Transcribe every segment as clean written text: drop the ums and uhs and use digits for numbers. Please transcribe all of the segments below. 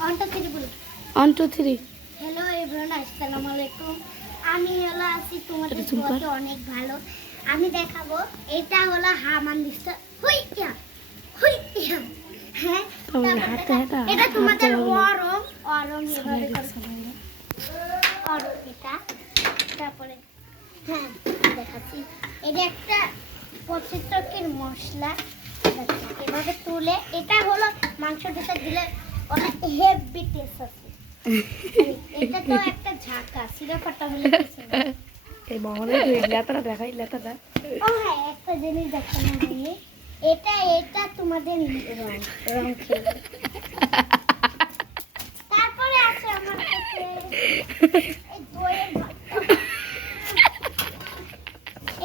1 2 3 hello everyone, আসসালামু আলাইকুম। আমি হলো আছি তোমাদের সাথে অনেক ভালো। আমি দেখাবো এটা হলো হামানদিস্তা হুইয়া হুইয়া। হ্যাঁ, এটা তোমাদের অরম এভাবে করে অরম এটা। তারপরে হ্যাঁ দেখাচ্ছি, এটা একটা পঁচিশকের মশলা এভাবে তুলে, এটা হলো মাংসটা দিলে অনেক হেভি টেস্ট আছে। এটা তো একটা ঝাঁকা সিরাপাটা হলে কিছু না। এই মামনের লেতাটা দেখাই লেতাটা। ও হ্যাঁ, একটা জিনিস দেখানো হয়নি, এটা তোমাদের রং খেলে। তারপরে আছে আমার কাছে এই দইয়ের ভাতটা।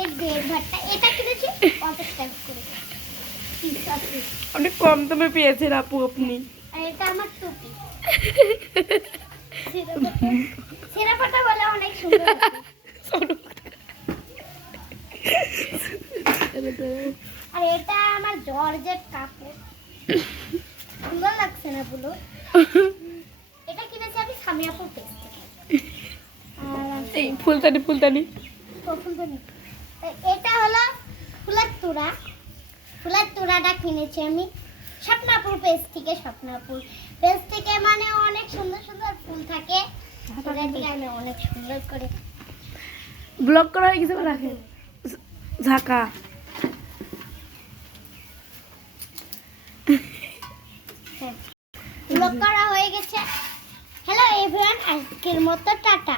এই দইয়ের ভাতটা এটা কিনেছি 50 টাকা করে। অনেক কম দামে পেয়েছেন আপু আপনি। আর এটা আমার টুপি। সিরাপাটা বলে অনেক সুন্দর। আর এটা আমার জর্জেট কাপড়, সুন্দর লাগছে না বলো? এটা কিনেছি আমি সামিয়াপুর পেজ থেকে। এই ফুলদানি এটা হলো ফুলের তোড়াটা কিনেছি আমি স্বপ্নাপুর পেজ থেকে। মানে অনেক সুন্দর সুন্দর ফুল থাকে, সেটা থেকে আমি অনেক সুন্দর করে ব্লক করা হয়ে গেছে। রাখেন ঝাঁকা ব্লক করা হয়ে গেছে। হ্যালো এভরিওয়ান, আজকের মতো টাটা।